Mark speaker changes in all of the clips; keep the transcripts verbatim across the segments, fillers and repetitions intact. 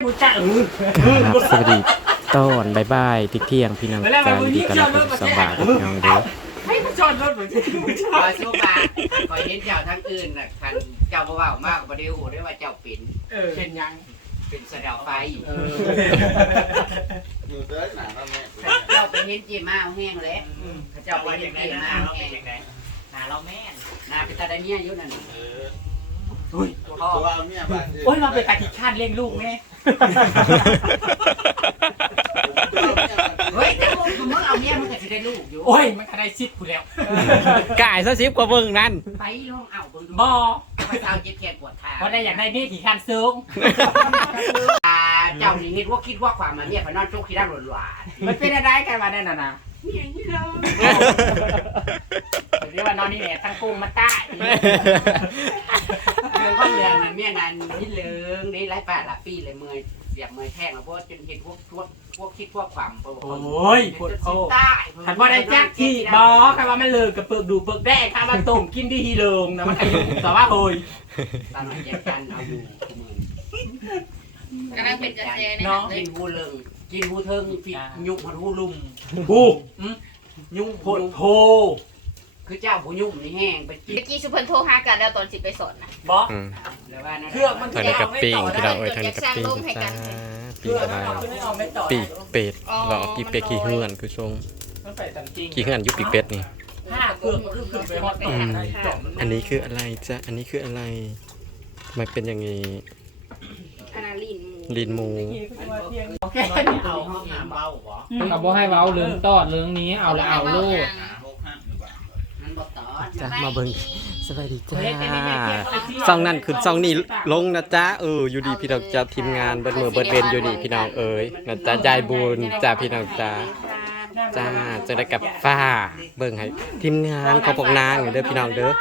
Speaker 1: ครับสวัสดีต้นบายบายทิกเที่ยงพี่น้องการดีตลอดสองบาทพี่น้องเด้อ
Speaker 2: ให้มาจอดรถเหมือนที่ผู้ชายสู้บาคอยเห็นเจ้าทั้งอื่นน่ะคันเจ้าบ่เว้ามากบ่ได้ฮู้ได้ว่าเจ้าเป็นเป็นยังเป็นสะเดาไฟ
Speaker 3: อยู่เด้อหนาแล้วแม่
Speaker 2: เจ้าไปเห็นเจม่าแห้งแล้วเจ้าไปเห็นเจม่าแห้งหนาเราแม่นหนาเป็นตาได้เมียอยู่นั่นเอออุ้ยพ่อว่าเมียบ้านโอ้ยเราไปตาขี้ข้านเลี้ยงลูกแม่เฮ้ยแต่มึงเอาเมียมันก็จะได้ลูกอยู่โอ้ยมันก็ได้ซิปกูแล้ว
Speaker 1: กายซะซิบกว่าเบิ่งนั่น
Speaker 2: ไปลองเอาเบิ่งบ่ไปเอาเจ็บแขนปวดขาเพราะได้อยากได้นี่ขี้ข้านสูงเจ้านี่เห็นว่าคิดว่าความมันเนี่ยพนอนโจ๊กขี้ด้านหวานมันเป็นอะไรกันวะนั่นน่ะนะนี่อย่างนี้เลยเรียกว่านอนนี่แหละทั้งกุ้งมาใต้เรื่องก็เรื่องนั้นเมียนั้นนี่เลิงได้ไล่ป่าละปีเลยเมื่อยเสียบเมื่อยแท่งแล้วเพราะจนเห็นพวกพวกพวกคิดพวกความโอ้ยปวดโผล่ขันว่าได้จักที่บอขันว่ามันเลิกกับเปิกดูเปิกแด้ขันว่าต้มกินดีฮีเลิงนะมันอายุแต่ว่าโอยตอนนี้แยกกันเอาอยู่
Speaker 4: กำลังเป็นกระแสเนี่ย
Speaker 2: กินหูเลิงกินหูเทิงผิดยุกมันหูลุ่มหูยุ่งโผล่โผคือเจ้าผู้ยุ่งนี่แห้งไปกิน
Speaker 4: เมื่อกี้สุพรรณโทรหากันแล้วตอนสิไปสอนนะ
Speaker 2: บอสเครื่องมัน
Speaker 1: ทางนี้กับปิ้งพี่น้องเอ้ยทางนี้กับปิ้งจ้าปิ้งอะไรปีกเป็ดหล่อปีกเป็ดขี้เหื่อนคือทรงขี้เหื่อนยุปีกเป็ดนี่อันนี้คืออะไรจ๊ะอันนี้คืออะไรมันเป็นอย่างนี้ลินมู
Speaker 5: มันกับบ่ให้เว้าเรื่องตอดเรื่องนี้เอาละเอาโลด
Speaker 1: จ้ามาเบิ่งสวัสดีจ้าซองนั่นคือซองนี่ลงนะจ๊ะเอออยู่ดีพี่น้องจ้าทีมงานเบิดมือเบิดเบนอยู่ดีพี่น้องเอ๋ยนะจ๊ะยายบุญจ้าพี่น้องจ้าจ้าจะได้กับฟ้าเบิ่งให้ทีมงานเขาพวกนางเด้อพี่น้องเด้อ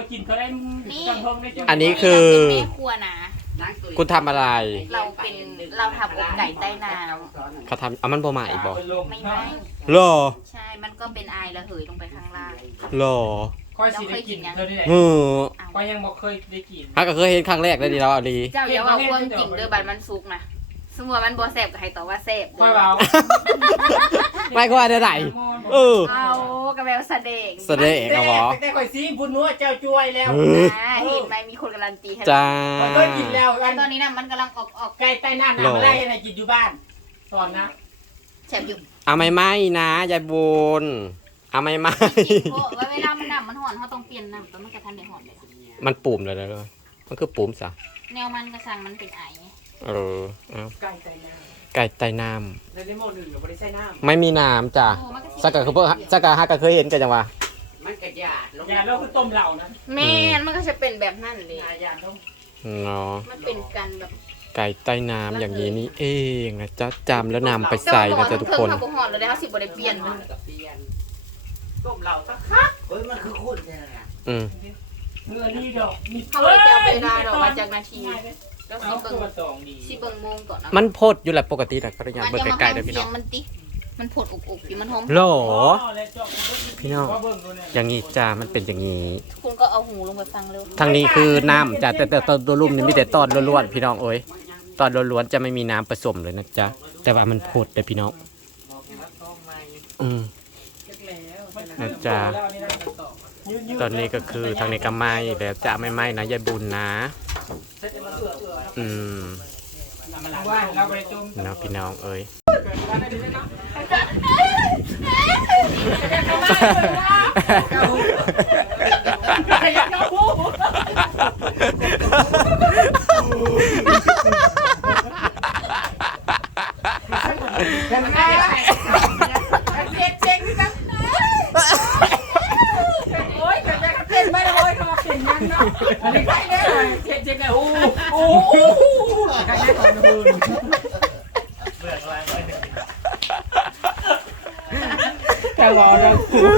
Speaker 1: อันนี้คือคุณทำอะไร
Speaker 4: เราเป็นเราทำอกไก่ใต้น้
Speaker 1: ำเขาทำเอามันบ่มาอีกบ่
Speaker 4: ไม่ไม่
Speaker 1: หรอ
Speaker 4: ใช่มันก็เป็นไอระเหยลงไปข้างล่าง
Speaker 1: หรอ
Speaker 2: ค่อยสิได้กินเธอได้ไหน
Speaker 1: เออ
Speaker 2: ค่อยยังบอกเคยได้กิน
Speaker 1: ฮะก็เคยเห็นครั้งแรกเลยดีแล้วดี
Speaker 4: เจ้าอย่าว่าอ้วนกินเด้อบัดมันสุกนะสมมติมันบ่แซ่บก็ให้ตอบว่าแซ่บ
Speaker 2: ค่อยเบา
Speaker 1: ไม่ก็ว่าได้ไหนเออ
Speaker 4: เอากระแววแสดง
Speaker 1: แสดงเอาหรอ
Speaker 2: แต่ค่อยซีบุญนัวเจ้าช่วยแล้ว
Speaker 4: เห็นไหมมีคนการันตีให้
Speaker 1: จ้า
Speaker 2: ก็กินแล้ว
Speaker 4: ตอนนี้น่ะมันกำลังออกออก
Speaker 2: ไก่ใต้น้ำน้ำอะไรอะไรกินอยู่บ้านตอนนะ
Speaker 4: แซ่บอยู่
Speaker 1: เอาไม่ไหมนะยายบุญเอาไม่ไหม
Speaker 4: เวลามันน้ำมันห่อนเขาต้องเปลี่ยนน้ำตอนมันกระทันได้ห่อนเลย
Speaker 1: มันปุ่มเลยเลยมันคือปุ่มซะ
Speaker 4: แนวมันกระชังมันเป็นไอ
Speaker 1: เออเอา
Speaker 2: ไก่ใต้น้
Speaker 1: ำไก่ใต้น้
Speaker 2: ำในโมหนึ่งเราไม่ได้ใส่น้ำ
Speaker 1: ไม่มีน้ำจ้ะสักกะคือพวกสักกะฮักกะเคยเห็นกันจังวะ
Speaker 2: มันกระยาดยาดแล้วคือต้มเหล่านะ
Speaker 4: แม่มันก็จะเป็นแบบนั้นเลย
Speaker 2: ยาดต้อง
Speaker 1: เนาะ
Speaker 4: มันเป็นกันแบบ
Speaker 1: ไก่ใต้น้ำอย่างนี้นี่เองนะจ๊ะจำแล้วนำไปใส่นะจ๊ะทุกคน
Speaker 4: เขาห่อนเลยเขาสิบได้เปลี่ยน
Speaker 2: ต้มเหล่าสักคักเฮ้ยมันคือขุ่นเนี่ยนะ
Speaker 1: อืม
Speaker 2: เมื่อนี้ดอก
Speaker 4: เขาเลยจะเวลาดอกมาจากนาทีแล้วสิเบิ่งสิเบิ่งโมงก่อนนะ
Speaker 1: มันพดอยู่แหละปกติแต่ก็ยังเบิ่งใกล้ๆได้พี่น้อง
Speaker 4: มันติมันผดอุบๆอยู่มันหอม
Speaker 1: หรอพี่น้องอย่างนี้จ้ามันเป็นอย่างนี้
Speaker 4: คุณก็เอาหูลงไปฟังเร็ว
Speaker 1: ทางนี้คือน้ำจ้าแต่แต่ตอนตัวลุ่มนี่มีแต่ตอนล้วนๆพี่น้องเอ้ยตอนล้วนๆจะไม่มีน้ำผสมเลยนะจ๊ะแต่ว่ามันพดเลยพี่น้องอืมนะจ๊ะตอนนี้ก็คือทางนี้ก็ไหม้แบบจะไม่ไหม้นะยายบุญนะอืมน้องพี่น้องเอ้ย
Speaker 2: อันนี้ใกล้ได้เลยเจ็บเจ็บเลยโอ้โหใกล้ได้ก่อนนะคุณเบื่ออะไรแต่ว่าเรา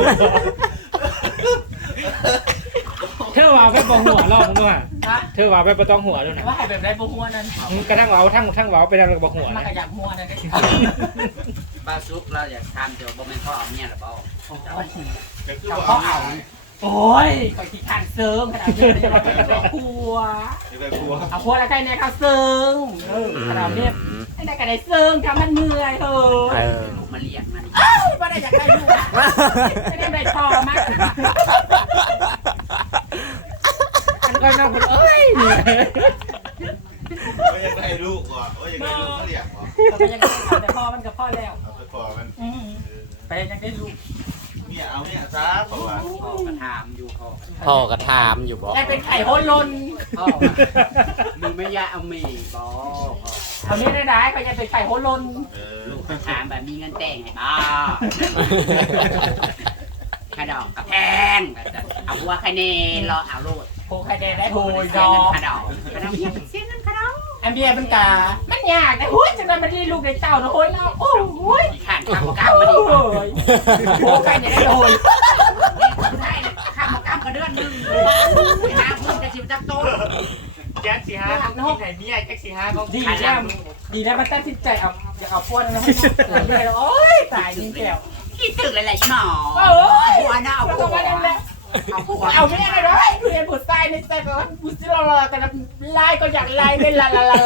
Speaker 2: เธอว่าไปบองหัวรอบนึงอ่ะเธอว่าไปประตองหัวด้วยนะว่าให้แบบได้บองหัวนั่นกระทั่งเอาทั้งทั้งเว้าไปทางบองหัวมันกระยับหัวนั่นป้าซุปเราอยากทำเดี๋ยวบ่แม่นเขาเอาเนี่ยหรือเปล่าเขาเอาโอ้ยคอยขี้ขันเซิงขนาดนี้จะมาเป็นครัวเอาครัวอะไรใครเนี่ยเขาเซิงขนาดนี้
Speaker 3: ไอ้ได้กันได้เซิงทำมันเมื่อยเฮ้ย
Speaker 1: เออ
Speaker 4: มาเรียกมัน
Speaker 3: เอ้ยบ่ได้อยากได้ลูกไม่ได้ได้ทอมาก
Speaker 2: มันก็น่าคนเอ้ย
Speaker 6: โอ้ยยังได้ลูกว่ะโอ้ยยังได้ลูกเขาเรียกว่ะ
Speaker 3: แต่ยังได้แต่พอมันก็พอแล้ว
Speaker 6: เอาไปขอมัน
Speaker 3: แต่ยังได้ลูก
Speaker 6: เมียเอาเนี่ยซะเพราะว่า
Speaker 4: พ่อกระถามอยู่พ่อ
Speaker 1: พ่อก็ถามอยู่บอก
Speaker 3: ได้เป็นไข่โหนลน
Speaker 4: พ่อมึงไม่ยาเอาเมย์บอ
Speaker 3: เอาเนี้ยได้ได้เขาจะเป็นไข่โหนลน
Speaker 6: เออ
Speaker 4: ลูกกระถามแบบมีเงินแต่งให้บ้าขดอกกับแพงเอาหัวคะแนนรอเอาโลด
Speaker 3: โคไข่แดงได้โหย
Speaker 4: เสี
Speaker 3: ด
Speaker 4: ย
Speaker 3: อ
Speaker 4: เงิน
Speaker 3: ก
Speaker 4: ขดอกขดอกเสียเงินขดอก
Speaker 3: อันเบียเป็นกามันยากนะโอ้ยจังนั้นมันได้ลูกได้เต้านะโอ้ยเนาะโอ้ย
Speaker 4: อีขานข้ามก้ามมาดิ
Speaker 3: โอ้ยโคไข่แดงได้โหย
Speaker 4: ได้ข้ามก้ามก็เดือนหนึ่งน้ำพึ่งจะชิมจักโต
Speaker 2: แจ็คสี่ห้าเขากินไหนเมียแจ็คสี่ห้าเขา
Speaker 3: ดีแล้วดีแล้วมันตั้งจิตใจเอาอย่าเอาพวกนั้นให้มันโอ้ยตายนี่แก้ว
Speaker 4: คิดถึงอะไรๆหมอ
Speaker 3: โอ้ย
Speaker 4: หัวหน้าเอาหัว เอาหัว
Speaker 3: เอาไม่ได้เลยเรียนบุตรใต้ในใจแบบว่าบุตรรอแต่ละลายก็อยากลายเป็นละละละ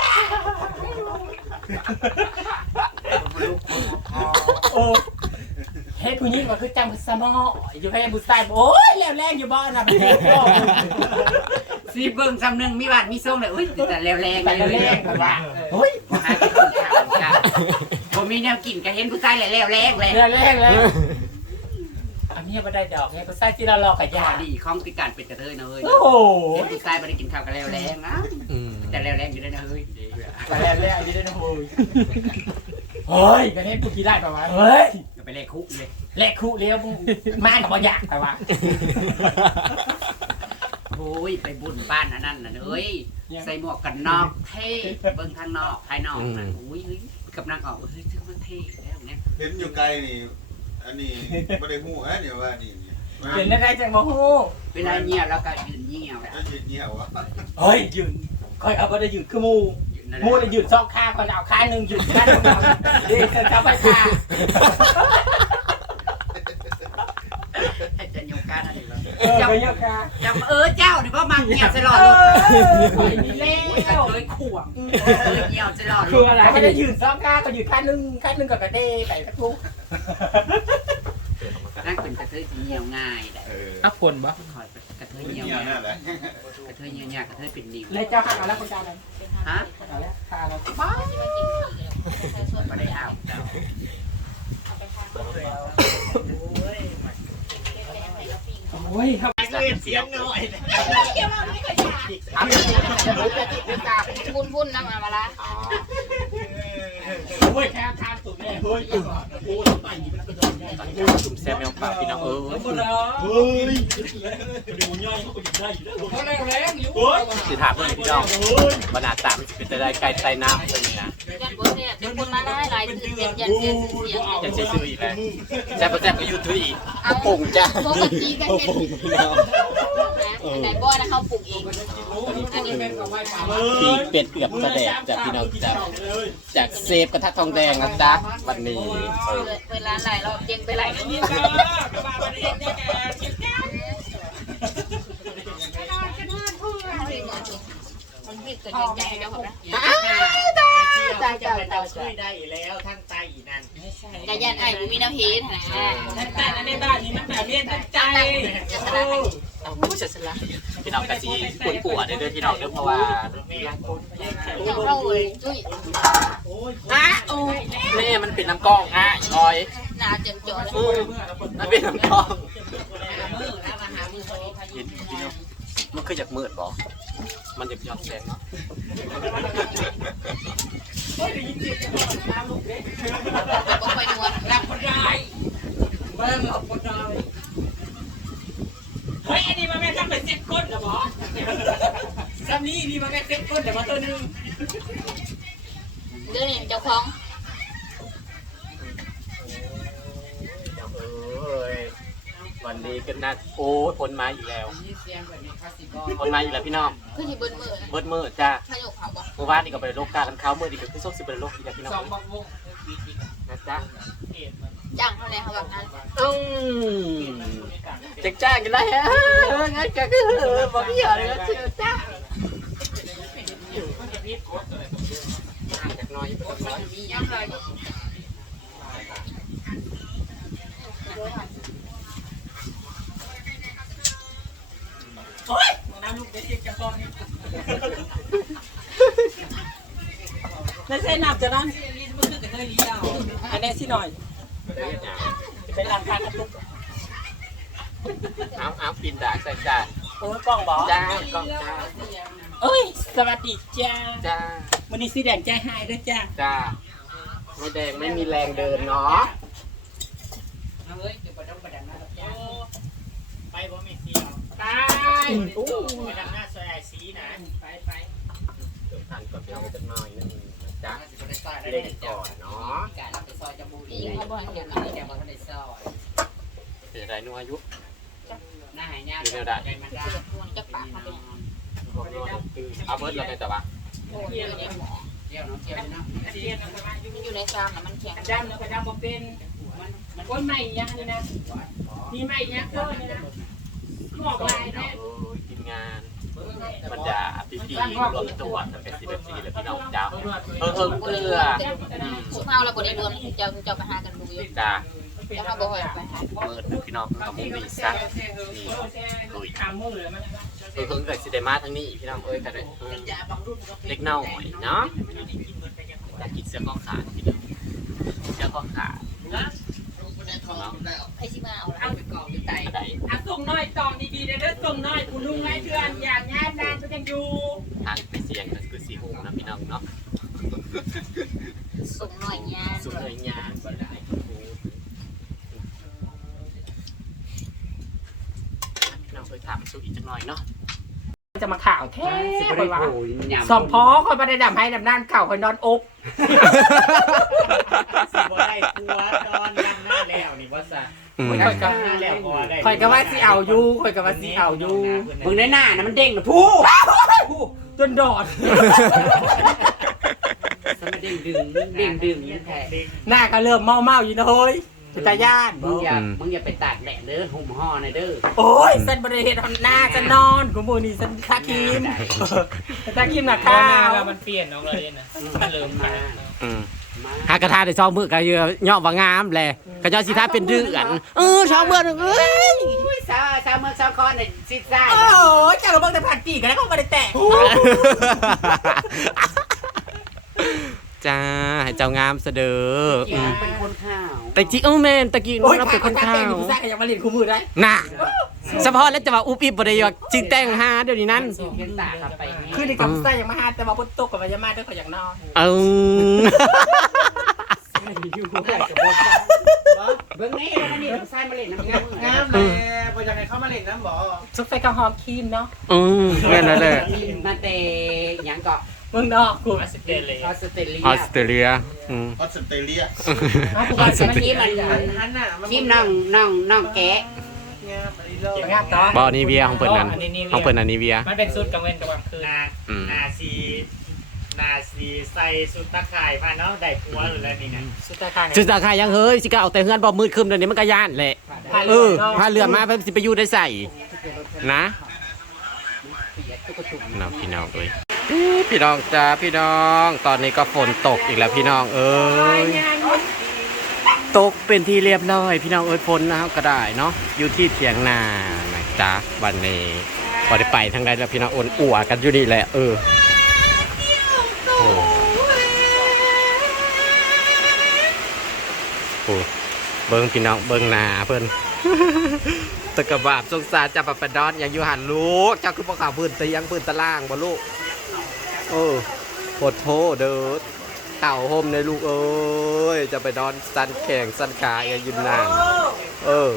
Speaker 3: โอ้เฮ็ดผู้หญิงก็คือจังสมออยู่ให้บุตรใต้โอ้ยแล้วแรงอยู่บ้านนะพี่
Speaker 4: ซีเบิ้งซำหนึ่งมีบาดมีส่งเลยอุ้ยแต่แรงๆ
Speaker 3: แต่ละแรงแบบว่าเฮ้ย
Speaker 4: หากินข้าวกันผมมีแนวกินก็เห็นผู้ชายแหละแรงๆเลย
Speaker 3: แรงแรงเลยอันนี้ไม่ได้ดอกเนี่ยบุตรใต้ที่เรารอกับ
Speaker 4: ยาย
Speaker 3: า
Speaker 4: ดีของติการเป็นกระเทยนะเฮ้ย
Speaker 3: โอ้โห
Speaker 4: เห็นผู้ชายไม่ได้กินข้าวกันแรงๆนะ
Speaker 1: อืม
Speaker 4: แต่แรงๆอยู่ด้วยนะเฮ้ย
Speaker 3: แต่แรงแรงอันนี้ได้นะโอ้ยเฮ้ยกันเฮ็ดผู้ขี้ไล่ประมาณเฮ้ย
Speaker 4: ไปเลคุกเลย
Speaker 3: แลกคู่เลี้ยวมากับบ่อยากแต่ว่า
Speaker 4: โอ้ยไปบุญบ้านอันนั้นน่ะเฮ้ยใส่หมวกกันนอกเท่เบิ้งทางนอกภายนอกนั่นอุ้ยกับนางออกเฮ้ยชื่อมันเท่แล้วเนี่ย
Speaker 6: เห็นอยู่ไกลนี่ อันนี้ไม่ได้หู้ฮะเนี่ยว่านี่นี่
Speaker 3: เห็นได้จังบ่ฮู้
Speaker 4: เวลาเงียบแล้วก็ยืนเงียบ
Speaker 6: จะยืนเหี่ยววะ
Speaker 3: เฮ้ยยืนค่อยเอาบ่ได้ยืนคือหมู่หมู่ได้ยืนสองข้างก่อนเอาข้างนึงยืนข้างนึงเอาเด้จะจับไปค่ะ
Speaker 4: ให้จะยกการอะไรแล้ว
Speaker 3: เออไปเยอะค่ะ
Speaker 4: จำเออเจ้านี่ว่ามาเงียบตลอด
Speaker 3: เอ
Speaker 4: เลย
Speaker 3: อนี่แล้
Speaker 4: โอ้ย
Speaker 3: ว
Speaker 4: เคยข่วงเคยเงียบตลอด
Speaker 3: คืออะไรไม่ได้ยืนสองข้างก็ยืนข้างนึงข้างนึงก็กระเด้ไปกระทุก
Speaker 4: นั่งเป็นกระเทยเงียบง่ายแต่
Speaker 6: เออ
Speaker 5: อักคนบ่
Speaker 4: คอยกระเทย
Speaker 6: เหี่
Speaker 4: เงียบ
Speaker 6: ยวนั่นแหละ
Speaker 4: กระเทยเงียบง่ายกระเทยเป็นนิ้ว
Speaker 3: เลยเจ้าข้างเอาแล้วคนเจ้าเลย
Speaker 4: ฮะ
Speaker 3: เอาแล้วข้างเรา
Speaker 4: ไม่ได้เอา
Speaker 3: โอ้ยครับ
Speaker 2: เสียงหน่อย
Speaker 4: บุญบุญน้ำมาละ
Speaker 3: โอ้ยแค่ทานสุดแน่เฮ้ย
Speaker 1: จุ่มแซ่บแมวป่าพี่น้องเออ
Speaker 3: เฮ้ยดูย่อยเขาก็ยังได้อยู่แล้วเขาแรงแรงอยู่
Speaker 1: สิถามเพื่อนพี่น้องบรรดาตามมันจะเป็นได้ไกลใต้น้ำเลยนะ
Speaker 7: ยันบนเนี่ยเป็นคนมาไล่ไล่ตื่นเต้นยันเสียเสียง
Speaker 1: ยังใช้ซื้ออีกแล้วแซ่บแซ่บก็ยูทูบอีกปุ่งจ้ะ
Speaker 7: ปกติก็เห็นไหนบ่อนะเขาปลูกเองอันนี้
Speaker 1: ปีกเป็ดเกือบกระแดกจากพี่น้องจากจากเซฟกระทะทองแดงนะจ๊ะวันนี้
Speaker 7: เวลาไหลเราเจงไปไหลกันยิ่งมันผิดตัวใหญ่ๆแล้วครับนะ
Speaker 2: ตายตายตายช่วยได้แล้วทั้งใจอีนั่น
Speaker 7: กายันไอ้มีน้ำเฮ็ดนะ
Speaker 3: แต่ในบ้านนี้มันแบบเรียนตั้งใจ
Speaker 7: จะสลัด
Speaker 1: เอาผู้ชัดละพี่น้องกะจีปวดปวดเด้อพี่น้องเด้อเพราะว่า
Speaker 7: เข้าเลยจุ้ย
Speaker 1: อ่ะโอ้แม่มันเป็นน้ำกล้องอ่ะลอย
Speaker 7: หนาจนจอเลย
Speaker 1: อืมมันเป็นน้ำกล้องเห็นพี่น้องมันคือจากมืดบอกมันจะย้อนแสงเนาะ
Speaker 7: ก็ไปนวด
Speaker 3: รับคนได้เบิ้งออกคนได้เฮ้ยอันนี้มันไม่ทำเป็นเซ็ตก้นหรอหมอซ้ำนี้นี่มันไม่เซ็ตก้นแต่มาตัวนึง
Speaker 7: เดี๋ยวนี้เจ้าของ
Speaker 1: เอ้ยวันดีกันนะโอ้ยผลมาอีกแล้วผลมาอีกแล้วพี่น้อง
Speaker 7: คือที่บนมือ
Speaker 1: เบิดมืดจ้า
Speaker 7: ขยกเขาบ่
Speaker 1: เมื่อวานนี่ก็ไปโรคกากันเขาเมื่อดีก็คือโซกสิเป็นโรคอีกแล้วพี่น้องนะจ๊ะ
Speaker 7: จ้างเท่าไหร่เขาแบบนั้น
Speaker 1: อืมจักจ้ากันแล้วฮะงั้นก็คือบอกพี่อย่าเลยเชื่อจ้าจากน้อยไป
Speaker 7: ย้ำเลย
Speaker 3: โอ้ยน้ำลูกเด็กๆจะกองนี่ไม่ใช่น้ำจะนั่นอันนี้สิหน่อยเป็นหลังคากระตุก
Speaker 1: เอาเอาปินด่าใส่จ้า
Speaker 3: โอ้ยกล้องบอก
Speaker 1: จ้ากล้องจ้า
Speaker 3: เอ้ยสวัสดีจ้า
Speaker 1: จ้า
Speaker 3: วันนี้สีแดงใจหายด้วยจ้า
Speaker 1: จ้าไม่แดงไม่มีแรงเดินเนาะ
Speaker 4: เฮ้ยเดี๋ยวไปต้องประดันหน้าแบบนี้
Speaker 2: ไปบ่มีเสียว
Speaker 3: ตายโอ้
Speaker 2: ไปดำหน้าซอยไอซีนะ
Speaker 4: ไปไป
Speaker 1: ทานกับเราจะน้อยนึงจ้า
Speaker 4: สิบได้ซอยได้
Speaker 1: เล่น
Speaker 4: ได้
Speaker 1: ก่อนเนาะ
Speaker 4: การรับไปซอยจมูกอีกเขาบอกอย่างนี้แกบอกว่าได้ซอย
Speaker 1: เป็นไรนัวอายุ
Speaker 4: หน้าหายยากใจมันได้
Speaker 7: จะปากเขาเป็น
Speaker 1: เอาเบิร์ดเราไปแต่ว่า
Speaker 7: โอ้ยอยู่ในหมอ
Speaker 4: เที่ยวน้องเที่ยวน้อง
Speaker 3: เทียนนะคะ
Speaker 7: มันอยู่ในซามน่ะมันแข็ง
Speaker 3: ดำแล้วก็ดำบ่เป็น
Speaker 4: มันมัน
Speaker 3: ก้นใหม่ยังนี่นะมีใหม่ยังเกินนี่นะหมอกลายแน่
Speaker 1: ทีมงานบรรดาพี่พี่รวมตัวจะเป็นสิบสี่เลยพี่น้องเจ้าเพิ่มเกลือ
Speaker 7: สุภาพเราบ่ได้รวมเจ้าเจ้าไปหากันดูอยู่
Speaker 1: จ้า
Speaker 7: แล้วเราบ่ค่อยไปหา
Speaker 1: เปิดพี่น้องกับมุ้งดีซักนี่ลุย
Speaker 3: ทำมือเลยมัน
Speaker 1: เพิ่งเกิดสิเดมาทั้งนี้พี่น้องเอ้ยกันเลยเล็กน้อยเนาะอยากกินเสื้อข้อขาดพี่น้องเสื้อข้อขาดเนาะ
Speaker 7: ไอ้สิมาเอา
Speaker 4: เอาไปกองอยู่ใต้
Speaker 1: อะไร
Speaker 3: อ่ะส่งน้อยตองดีๆเด้อส่งน้อยคุณลุงไอ้เพื่อนอย่างงานนานก็ยังอยู่
Speaker 1: ทางไปเสียงก็คือสีหูนะพี่น้องเนาะ
Speaker 7: ส่งหน่อยยา
Speaker 1: สุดเลยยางพี่น้องเคยถามสุอีกจังหน่อยเนาะ
Speaker 3: จะมาข่าวแท้
Speaker 4: สิบ
Speaker 3: ไป
Speaker 4: ได้
Speaker 3: วะ
Speaker 4: โอ้ยยำ
Speaker 3: สองพอคอยมาได้ดำให้ดำนั่นเข่าคอยนอนอบ
Speaker 2: สิบ่ได้กลัวตอนดำหน้าแล้วนี่ว่าซะ
Speaker 3: คอยก็
Speaker 2: หน้าแล้วพอได้
Speaker 3: คอยก็ว่าสิเอาอยู่คอยก็ว่าสิเอาอยู่
Speaker 4: มึงได้หน้านะมันเด้งนะผู้
Speaker 3: จนดอด
Speaker 4: สมัยเด้งดึงเด้งดึงนี่แท้
Speaker 3: หน้าก็เริ่มเมาเมาๆอยู่นะเฮ้ยเป็นตาย่าน
Speaker 4: มึงอย่ามึงอย่าไปตากแดดเด้อห่มห่อในเด้อ
Speaker 3: โอ้ยเส้นบริเวณหน้าจะนอนกูมือนี่เส้นทาครีมทาครีมหนัก
Speaker 5: ข้า
Speaker 3: ข้าว
Speaker 5: แล้วมันเปลี่ยนออกเลยนะมันเริ่มไป
Speaker 1: หากระทาได้ซองมือก็เยอะย่อว่างามแหละก็ย่อสิทาเป็นเดือนเออชาวเมืองเอ้ย
Speaker 4: อุ้ยสาวสาวเมืองสาวคอนเนี่ยซิดซ่า
Speaker 3: โอ้ยจากเราเบิ่งแต่ผ่านปีกันแล้วก็ไม่ได้แตะ
Speaker 1: จ้าให้เจ้างามเสดอ
Speaker 4: อืมเป็นคนข้าว
Speaker 1: แต่จีเออแมนตะกี้
Speaker 3: โอ้ย
Speaker 1: เรา
Speaker 3: ขา
Speaker 1: เป็นคน
Speaker 3: ขา
Speaker 1: ข้า
Speaker 3: เต้น
Speaker 1: ว
Speaker 3: อยู่ซ่าก็ยังมาเล่นคู่มือได้
Speaker 1: น่ะเฉพาะแล้วจะว่าอุบอิบบ่ได้ว่าจริงแต่งหาเดี๋ยวนี้นั้น
Speaker 4: เพียงตาขับไป
Speaker 3: คือในกับซ่ายังมาหาแต่ว่าบนโต๊ะกับมันยังมาด้วยก็อย่างนอน
Speaker 1: เออ
Speaker 4: เบื้องนี้แล้วนี่ต้องใส่มาเล่นน้ำงาม
Speaker 2: งามเลยบ่อยากให้เข้ามาเล่นน้ำบ่
Speaker 3: ซุปไฟกระหอมคีนเนาะ
Speaker 1: อืมแม่นแล้วแหละ
Speaker 4: มาเตะหยังเกาะ
Speaker 3: เมืองนอกกู
Speaker 5: มาสเตเลย
Speaker 4: ออสเตรเลีย
Speaker 1: ออสเตรเลียอืม
Speaker 6: ออสเตรเลีย
Speaker 3: มา
Speaker 4: เมื่อกี้มัน
Speaker 2: หันหน้ามัน
Speaker 4: ทีมน้องน้องน้องแกะ
Speaker 2: งามไปเลย
Speaker 3: งามต่อ
Speaker 1: บ่อนีเวียของเพิ่นนั้นของเพิ่นอันนีเวีย
Speaker 5: มันเป็นสูตรกลางเว้นกับกลางคืน
Speaker 2: นา
Speaker 1: อืม
Speaker 2: นาซีนาซีใส่สุดตะข่ายพาเนาะได้ผัวหรืออะไรนี่นะ
Speaker 3: สุดท้ายค่ะ
Speaker 1: สุดสาขายังเฮ้ยสิก็เอาแต่เฮือนบ่มืดคึมเดี๋ยวนี้มันก็ย่านแหละเออพาเรือมาเพิ่นสิไปอยู่ได้ใส่นะน้องพี่น้องเอ้ยพี่น้องจ้าพี่น้อง ตอนนี้ก็ฝนตกอีกแล้วพี่น้องเอ้ยตกเป็นที่เรียบร้อยพี่น้องเอ้ยฝนนะครับก็ได้เนาะอยู่ที่เถียงนานะจ๊ะวันนี้พอได้ไปทางใดแล้วพี่น้องอ่อนอั่วกันอยู่นี่แหละเออโอ้โหเบิ้งพี่น้องเบิ้งหนาเพิ่น ตะกะบาบสงสารจับปะปะดอนยังอยู่หันลูกเจ้าคือพวกข่าวพื้นเตียงพื้นตะล่างบ่ลูกเออโคตรโทเด้อเต่าห่มในลูกเอ้ยจะไปนอนสันแข่งสันขาอย่ายืนนานเออ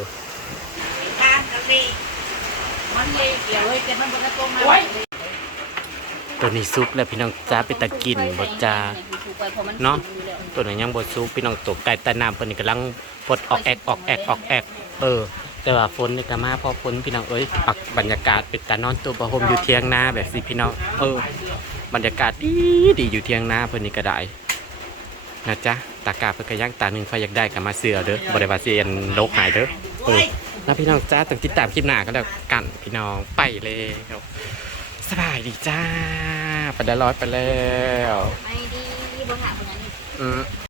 Speaker 4: มันเลยเกี่ยวเลยแต่มันบนกระโปรงมา
Speaker 1: ตัวนี้ซุปแล้วพี่น้องจ้าเป็นตะกินบ่จ้าเนาะตัวนี้ยังบ่ซุปพี่น้องตกไก่ใต้น้ำเพิ่นนี่กำลังปลดออกแอกออกแอกออกแอกเออแต่ว่าฝนนี่ก็มาพอฝนพี่น้องเอ้ยปักบรรยากาศเป็นตานอนตัวประหมอยู่เทียงนาแบบสิพี่น้องเออบรรยากาศดีดีอยู่เทียงนาเพิ่นนี่ก็ได้นะจ๊ะตากาเพิ่นก็ย่างตาหนึ่งไฟอยากได้ก็มาเสือเด้อบ่ได้ว่าสิอันโลกหายเด้อเออนะพี่น้องจ้าต้องติดตามคลิปหน้าก็แล้วกันพี่น้องไปเลยครับสบายดีจ้าไปได้ร้อยไปแล้ว
Speaker 7: ไม่ดีบ่หาคนนั้น
Speaker 1: ออืม